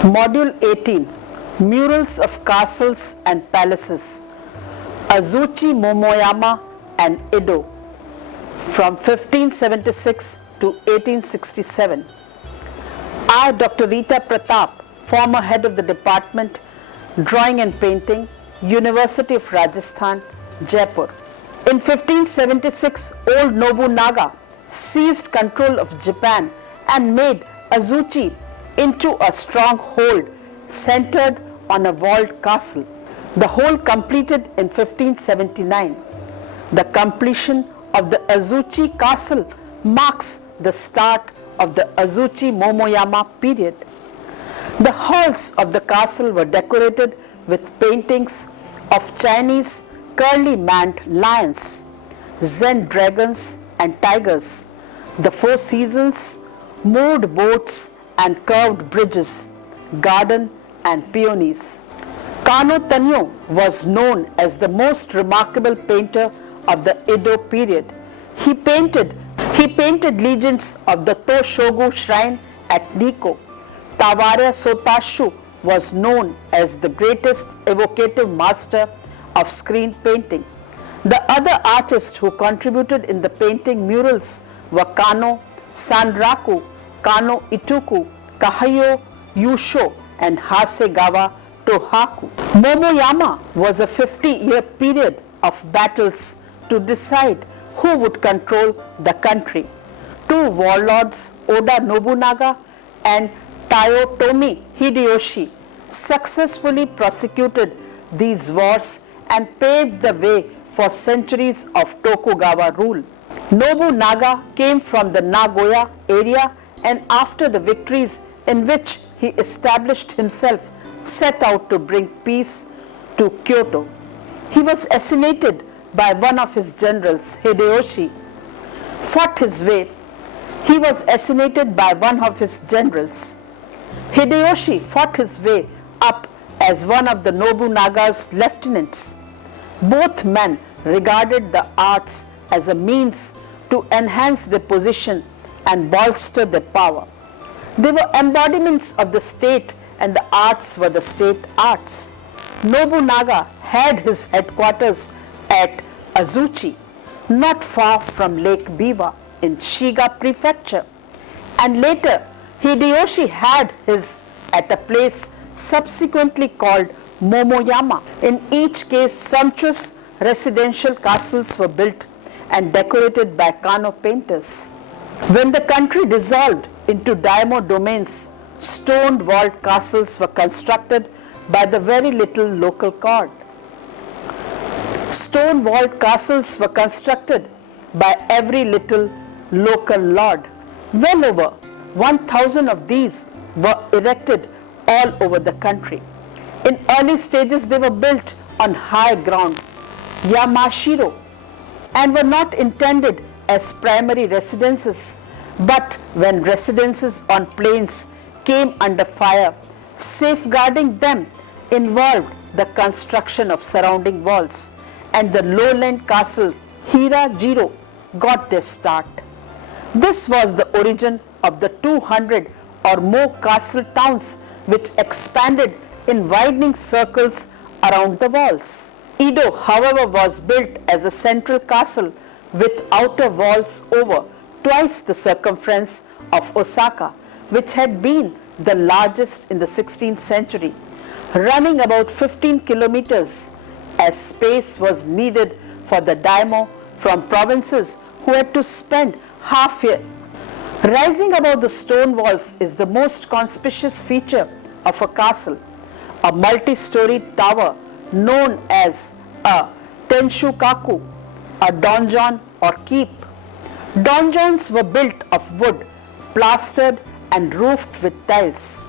Module 18 Murals of Castles and Palaces, Azuchi-Momoyama and Edo from 1576 to 1867. I, Dr. Rita Pratap, former head of the Department, Drawing and Painting, University of Rajasthan, Jaipur. In 1576, old Nobunaga seized control of Japan and made Azuchi into a stronghold centered on a walled castle. The whole completed in 1579. The completion of the Azuchi castle marks the start of the Azuchi-Momoyama period. The halls of the castle were decorated with paintings of Chinese curly-maned lions, Zen dragons and tigers, the four seasons, moored boats and curved bridges, garden and peonies. Kano Tanyo was known as the most remarkable painter of the Edo period. He painted legends of the Toshogu shrine at Nikko. Taware Sotashu was known as the greatest evocative master of screen painting. The other artists who contributed in the painting murals were Kano, Sanraku, Kano Ituku, Kahayo Yusho, and Hasegawa Tohaku. Momoyama was a 50-year period of battles to decide who would control the country. Two warlords, Oda Nobunaga and Toyotomi Hideyoshi, successfully prosecuted these wars and paved the way for centuries of Tokugawa rule. Nobunaga came from the Nagoya area and after the victories in which he established himself, set out to bring peace to Kyoto. He was assassinated by one of his generals, Hideyoshi. Hideyoshi fought his way up as one of the Nobunaga's lieutenants. Both men regarded the arts as a means to enhance their position and bolster their power. They were embodiments of the state and the arts were the state arts. Nobunaga had his headquarters at Azuchi, not far from Lake Biwa in Shiga Prefecture, and later Hideyoshi had his at a place subsequently called Momoyama. In each case, sumptuous residential castles were built and decorated by Kano painters. When the country dissolved into daimyo domains, stone-walled castles were constructed by the very little local court. Stone-walled castles were constructed by every little local lord. Well over 1,000 of these were erected all over the country. In early stages, they were built on high ground, Yamashiro, and were not intended as primary residences, but when residences on plains came under fire, safeguarding them involved the construction of surrounding walls, and the lowland castle Hirajiro got their start. This was the origin of the 200 or more castle towns which expanded in widening circles around the walls. Edo, however, was built as a central castle with outer walls over twice the circumference of Osaka, which had been the largest in the 16th century, running about 15 kilometers, as space was needed for the daimyo from provinces who had to spend half year. Rising above the stone walls is the most conspicuous feature of a castle, a multi-storied tower known as a tenshukaku, a donjon or keep. Donjons were built of wood, plastered and roofed with tiles.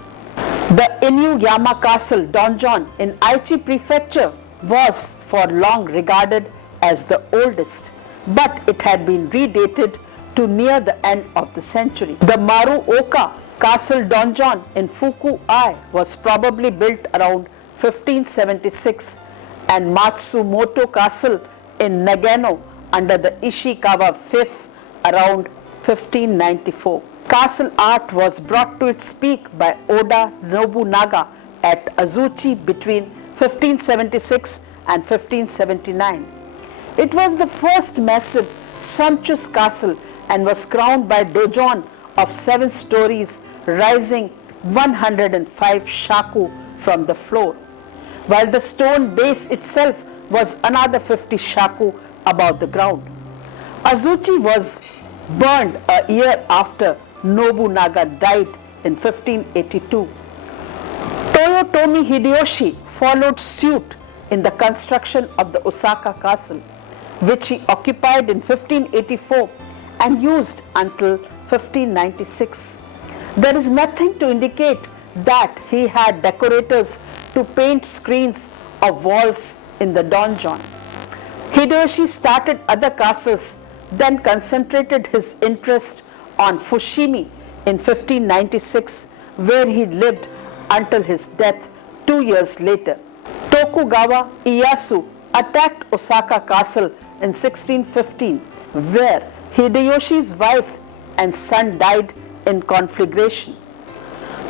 The Inuyama Castle donjon in Aichi Prefecture was for long regarded as the oldest, but it had been redated to near the end of the century. The Maruoka Castle donjon in Fuku-ai was probably built around 1576, and Matsumoto Castle in Nagano under the Ishikawa V around 1594. Castle art was brought to its peak by Oda Nobunaga at Azuchi between 1576 and 1579. It was the first massive, sumptuous castle and was crowned by a donjon of 7 stories rising 105 shaku from the floor, while the stone base itself was another 50 shaku above the ground. Azuchi was burned a year after Nobunaga died in 1582. Toyotomi Hideyoshi followed suit in the construction of the Osaka castle, which he occupied in 1584 and used until 1596. There is nothing to indicate that he had decorators to paint screens of walls in the donjon. Hideyoshi started other castles, then concentrated his interest on Fushimi in 1596, where he lived until his death 2 years later. Tokugawa Ieyasu attacked Osaka castle in 1615, where Hideyoshi's wife and son died in conflagration.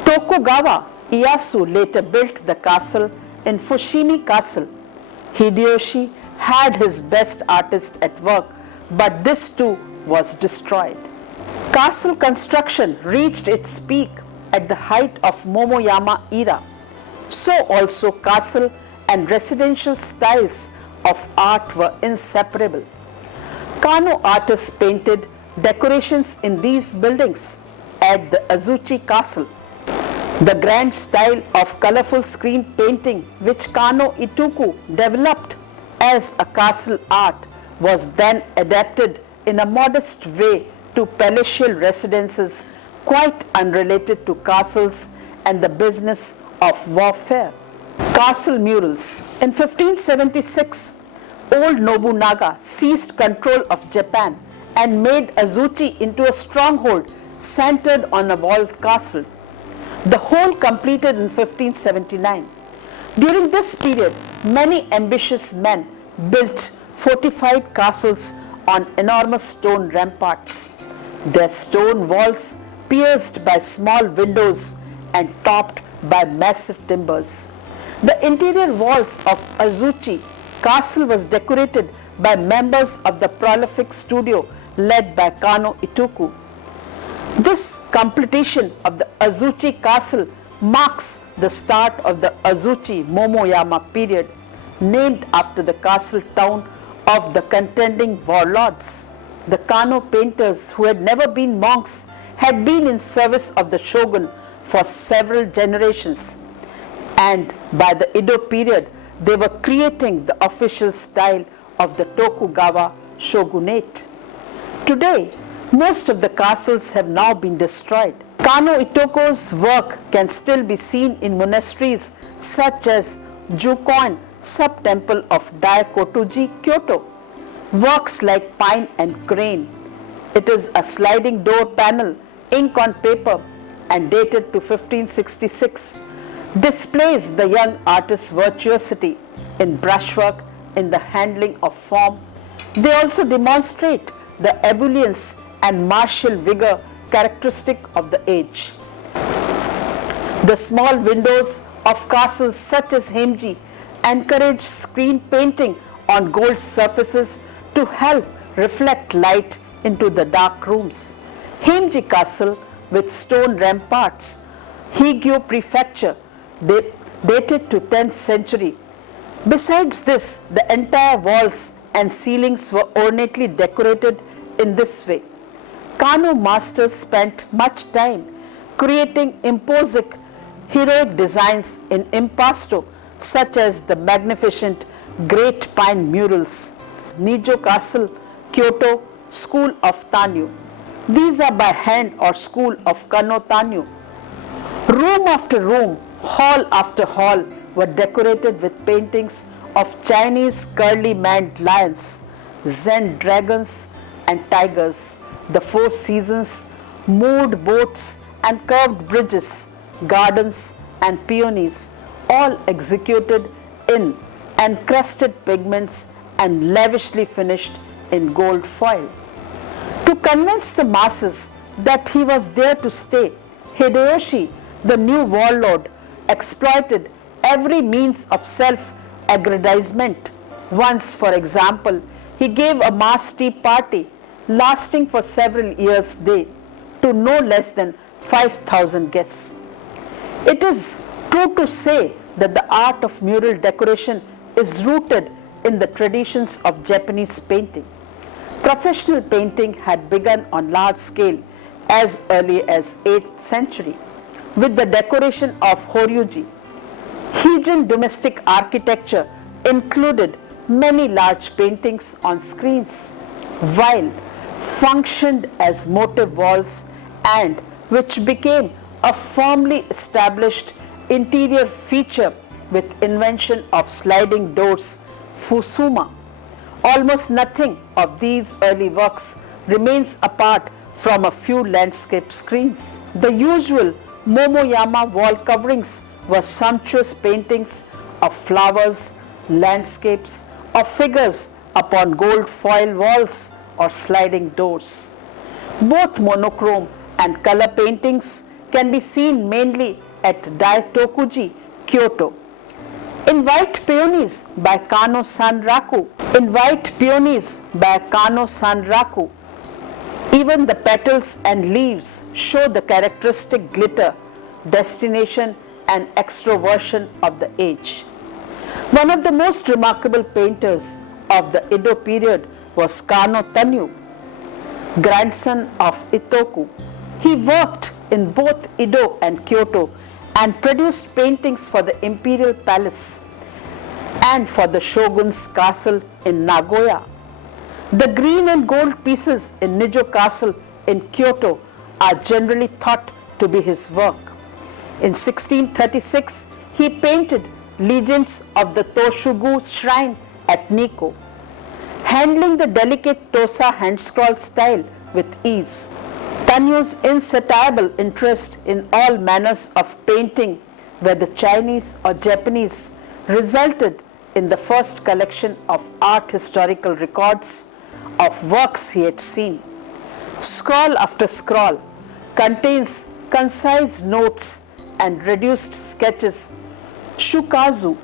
Tokugawa Ieyasu later built the castle in Fushimi Castle. Hideyoshi had his best artist at work, but this too was destroyed. Castle construction reached its peak at the height of Momoyama era. So also castle and residential styles of art were inseparable. Kano artists painted decorations in these buildings at the Azuchi Castle. The grand style of colorful screen painting which Kano Itoku developed as a castle art was then adapted in a modest way to palatial residences quite unrelated to castles and the business of warfare. Castle murals. In 1576, old Nobunaga seized control of Japan and made Azuchi into a stronghold centered on a walled castle. The whole completed in 1579. During this period, many ambitious men built fortified castles on enormous stone ramparts, their stone walls pierced by small windows and topped by massive timbers. The interior walls of Azuchi Castle was decorated by members of the prolific studio led by Kano Itoku. This completion of the Azuchi Castle marks the start of the Azuchi-Momoyama period, named after the castle town of the contending warlords. The Kano painters, who had never been monks, had been in service of the shogun for several generations, and by the Edo period, they were creating the official style of the Tokugawa shogunate. Today, most of the castles have now been destroyed. Kano Itoku's work can still be seen in monasteries such as Jukoin sub-temple of Daikotoji, Kyoto. Works like pine and crane. It is a sliding door panel, ink on paper, and dated to 1566. Displays the young artist's virtuosity in brushwork, in the handling of form. They also demonstrate the ebullience and martial vigor characteristic of the age. The small windows of castles such as Heimji encourage screen painting on gold surfaces to help reflect light into the dark rooms. Heimji Castle with stone ramparts, Higyo Prefecture, dated to 10th century. Besides this, the entire walls and ceilings were ornately decorated in this way. Kano masters spent much time creating imposing heroic designs in impasto, such as the magnificent Great Pine Murals. Nijo Castle, Kyoto, School of Tanyu. These are by hand or School of Kano Tanyu. Room after room, hall after hall were decorated with paintings of Chinese curly-maned lions, Zen dragons and tigers, the four seasons, moored boats and curved bridges, gardens and peonies, all executed in encrusted pigments and lavishly finished in gold foil. To convince the masses that he was there to stay, Hideyoshi, the new warlord, exploited every means of self-aggrandizement. Once, for example, he gave a mass tea party lasting for several years' day to no less than 5,000 guests. It is true to say that the art of mural decoration is rooted in the traditions of Japanese painting. Professional painting had begun on large scale as early as 8th century with the decoration of Horyuji. Heian domestic architecture included many large paintings on screens, while functioned as motive walls and which became a firmly established interior feature with invention of sliding doors, Fusuma. Almost nothing of these early works remains apart from a few landscape screens. The usual Momoyama wall coverings were sumptuous paintings of flowers, landscapes, or figures upon gold foil walls or sliding doors. Both monochrome and color paintings can be seen mainly at Daitokuji, Kyoto. In White Peonies by Kano Sanraku, even the petals and leaves show the characteristic glitter, destination and extroversion of the age. One of the most remarkable painters of the Edo period was Kano Tanyu, grandson of Itoku. He worked in both Edo and Kyoto and produced paintings for the imperial palace and for the shogun's castle in Nagoya. The green and gold pieces in Nijo Castle in Kyoto are generally thought to be his work. In 1636, he painted legends of the Toshugu shrine at Nikko, handling the delicate Tosa hand-scroll style with ease. Tanyu's insatiable interest in all manners of painting, whether Chinese or Japanese, resulted in the first collection of art historical records of works he had seen. Scroll after scroll contains concise notes and reduced sketches, shukazu,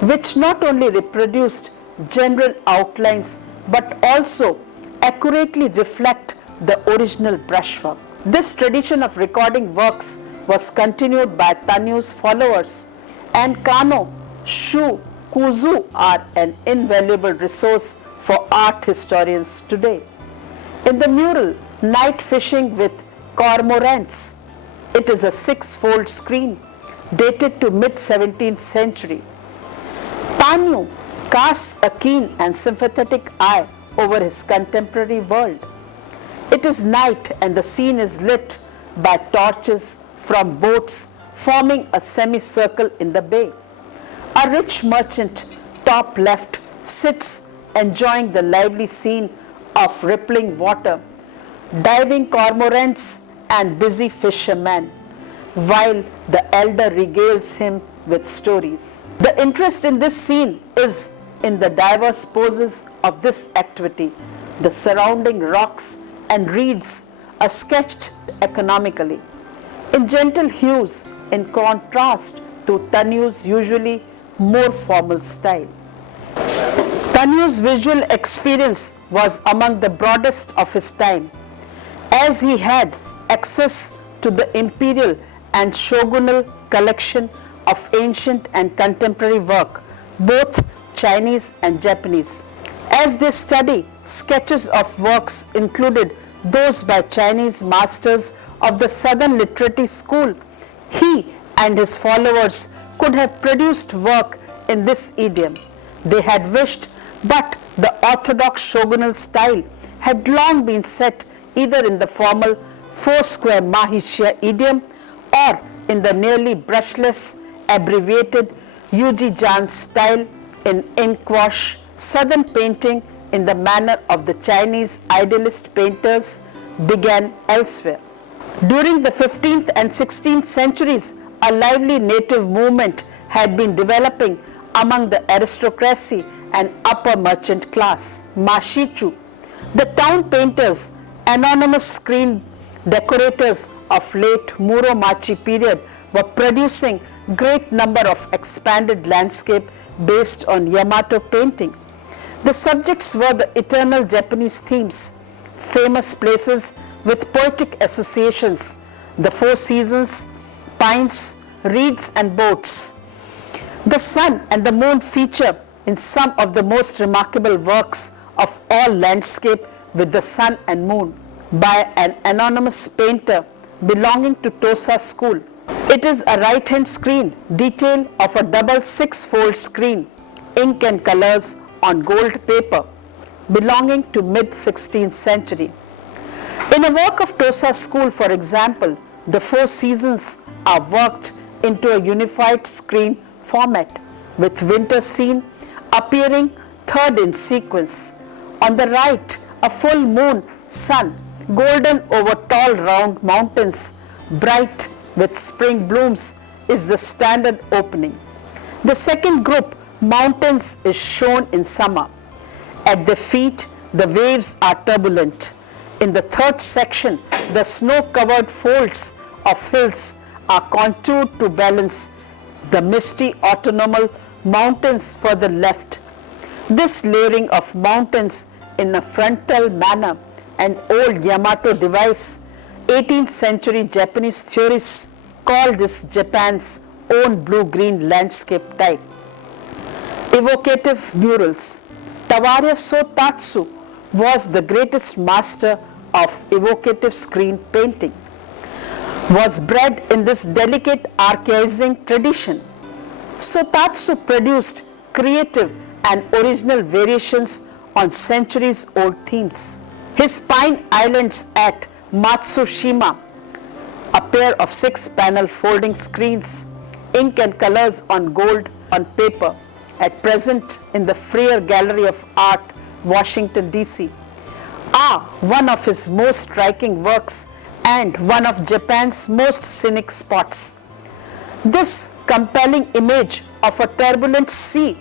which not only reproduced general outlines but also accurately reflect the original brushwork. This tradition of recording works was continued by Tanyu's followers, and Kano Shukuzu are an invaluable resource for art historians today. In the mural Night Fishing with Cormorants, it is a six-fold screen dated to mid-17th century. Tanyu casts a keen and sympathetic eye over his contemporary world. It is night and the scene is lit by torches from boats forming a semicircle in the bay. A rich merchant, top left, sits enjoying the lively scene of rippling water, diving cormorants and busy fishermen, while the elder regales him with stories. The interest in this scene is in the diverse poses of this activity. The surrounding rocks and reeds are sketched economically, in gentle hues in contrast to Tanyu's usually more formal style. Tanyu's visual experience was among the broadest of his time, as he had access to the imperial and shogunal collection of ancient and contemporary work, both Chinese and Japanese. As they study sketches of works included those by Chinese masters of the Southern Literary School, he and his followers could have produced work in this idiom. They had wished, but the orthodox shogunal style had long been set either in the formal four-square mahishya idiom or in the nearly brushless, abbreviated Yuji-jan style in inkwash. Southern painting in the manner of the Chinese idealist painters began elsewhere. During the 15th and 16th centuries, a lively native movement had been developing among the aristocracy and upper merchant class. Mashichu, the town painters, anonymous screen decorators of late Muromachi period were producing great number of expanded landscape based on Yamato painting. The subjects were the eternal Japanese themes, famous places with poetic associations, the four seasons, pines, reeds and boats. The sun and the moon feature in some of the most remarkable works of all landscape with the sun and moon by an anonymous painter belonging to Tosa school. It is a right-hand screen detail of a double six-fold screen, ink and colors on gold paper belonging to mid-16th century. In a work of Tosa school, for example, the four seasons are worked into a unified screen format with winter scene appearing third in sequence. On the right, a full moon, sun, golden over tall round mountains, bright with spring blooms, is the standard opening. The second group, mountains, is shown in summer. At the feet, the waves are turbulent. In the third section, the snow-covered folds of hills are contoured to balance the misty autumnal mountains further left. This layering of mountains in a frontal manner, an old Yamato device, 18th century Japanese theorists called this Japan's own blue-green landscape type. Evocative murals. Tawaria Sotatsu was the greatest master of evocative screen painting, was bred in this delicate archaizing tradition. Sotatsu produced creative and original variations on centuries-old themes. His Pine Islands at Matsushima, a pair of 6-panel folding screens, ink and colors on gold on paper, at present in the Freer Gallery of Art, Washington, D.C., are one of his most striking works and one of Japan's most scenic spots. This compelling image of a turbulent sea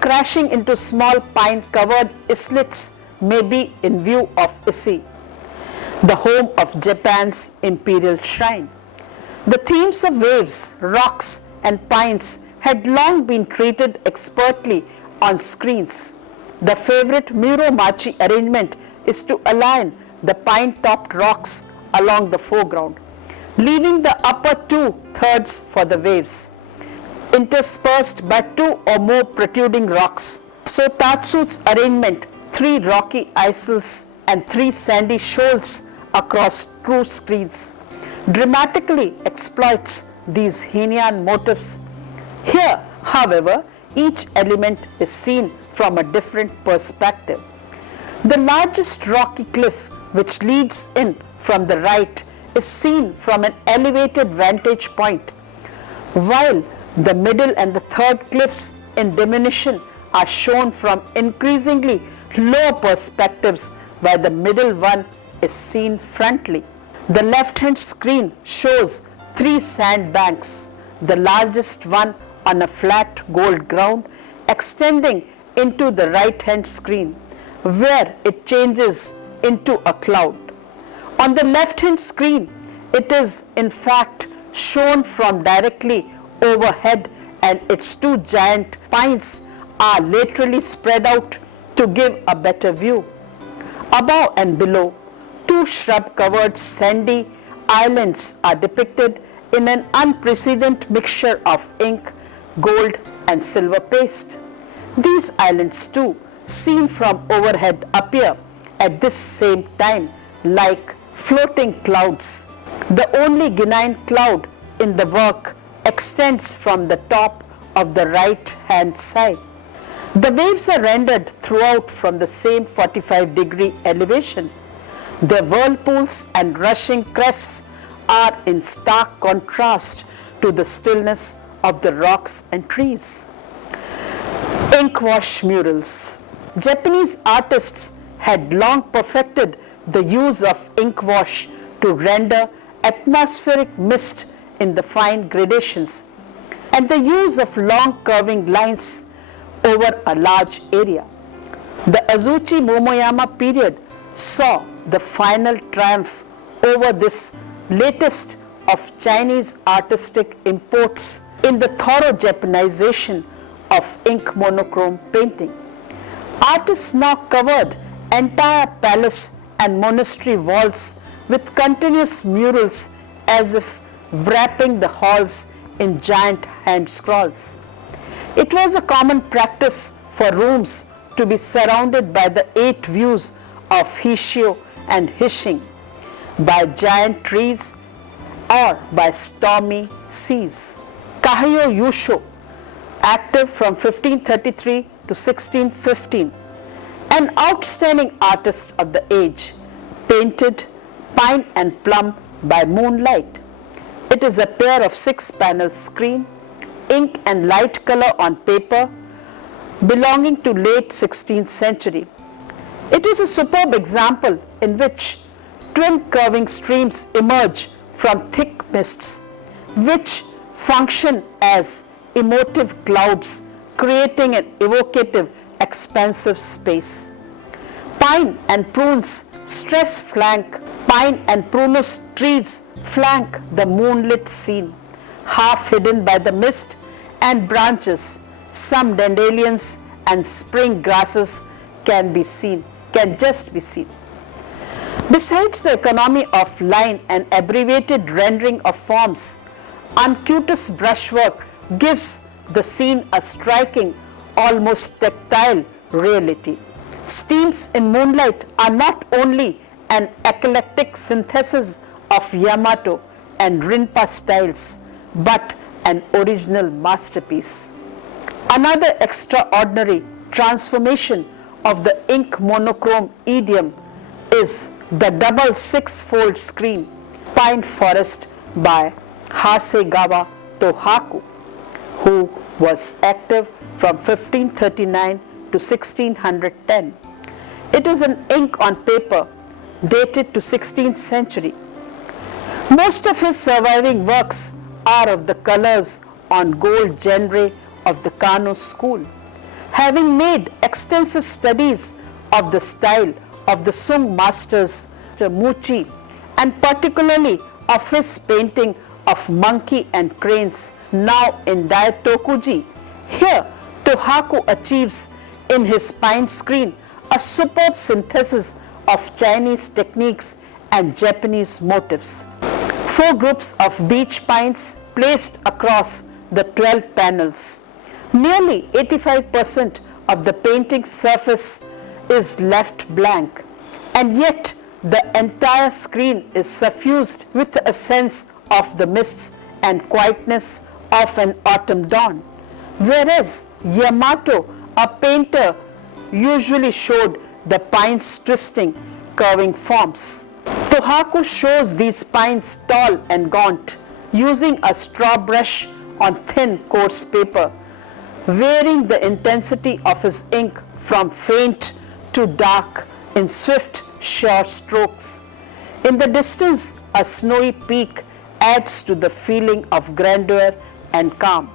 crashing into small pine-covered islets may be in view of Ise, the home of Japan's imperial shrine. The themes of waves, rocks and pines had long been treated expertly on screens. The favorite Muromachi arrangement is to align the pine-topped rocks along the foreground, leaving the upper 2/3 for the waves, interspersed by 2 or more protruding rocks. So Tatsu's arrangement, 3 rocky isles and 3 sandy shoals across 2 screens, dramatically exploits these Heian motifs. Here, however, each element is seen from a different perspective. The largest rocky cliff, which leads in from the right, is seen from an elevated vantage point, while the middle and the third cliffs in diminution are shown from increasingly lower perspectives, while the middle one is seen frontally. The left-hand screen shows 3 sand banks, the largest one on a flat gold ground extending into the right-hand screen, where it changes into a cloud. On the left-hand screen, it is in fact shown from directly overhead, and its 2 giant pines are laterally spread out to give a better view. Above and below, 2 shrub-covered sandy islands are depicted in an unprecedented mixture of ink, gold and silver paste. These islands too, seen from overhead, appear at this same time like floating clouds. The only benign cloud in the work extends from the top of the right-hand side. The waves are rendered throughout from the same 45-degree elevation. Their whirlpools and rushing crests are in stark contrast to the stillness of the rocks and trees. Ink-wash murals. Japanese artists had long perfected the use of ink wash to render atmospheric mist in the fine gradations, and the use of long curving lines over a large area. The Azuchi-Momoyama period saw the final triumph over this latest of Chinese artistic imports in the thorough Japanization of ink monochrome painting. Artists now covered entire palace and monastery walls with continuous murals as if wrapping the halls in giant hand scrolls. It was a common practice for rooms to be surrounded by the 8 views of Hishio and Hishing, by giant trees or by stormy seas. Kahayo Yusho, active from 1533 to 1615, an outstanding artist of the age, painted Pine and Plum by moonlight. It is a pair of 6-panel screen, ink and light color on paper, belonging to late 16th century. It is a superb example in which twin curving streams emerge from thick mists, which function as emotive clouds, creating an evocative, expansive space. Pine and prunes stress flank, pine and prunus trees flank the moonlit scene, half hidden by the mist and branches. Some dandelions and spring grasses can just be seen. Besides the economy of line and abbreviated rendering of forms, unctuous brushwork gives the scene a striking, almost tactile reality. Steams in moonlight are not only an eclectic synthesis of Yamato and Rinpa styles, but an original masterpiece. Another extraordinary transformation of the ink monochrome idiom is the double 6-fold screen Pine Forest by Hasegawa Tohaku, who was active from 1539 to 1610. It is an ink on paper dated to 16th century. Most of his surviving works are of the colors on gold genre of the Kano school. Having made extensive studies of the style of the Sung masters, Muchi, and particularly of his painting of monkey and cranes, now in Daitokuji, here Tohaku achieves in his pine screen a superb synthesis of Chinese techniques and Japanese motifs. 4 groups of beech pines placed across the 12 panels. Nearly 85% of the painting surface is left blank, and yet the entire screen is suffused with a sense of the mists and quietness of an autumn dawn. Whereas Yamato, a painter, usually showed the pines twisting, curving forms. Tohaku shows these pines tall and gaunt, using a straw brush on thin, coarse paper, varying the intensity of his ink from faint to dark in swift, sure strokes. In the distance, a snowy peak adds to the feeling of grandeur and calm.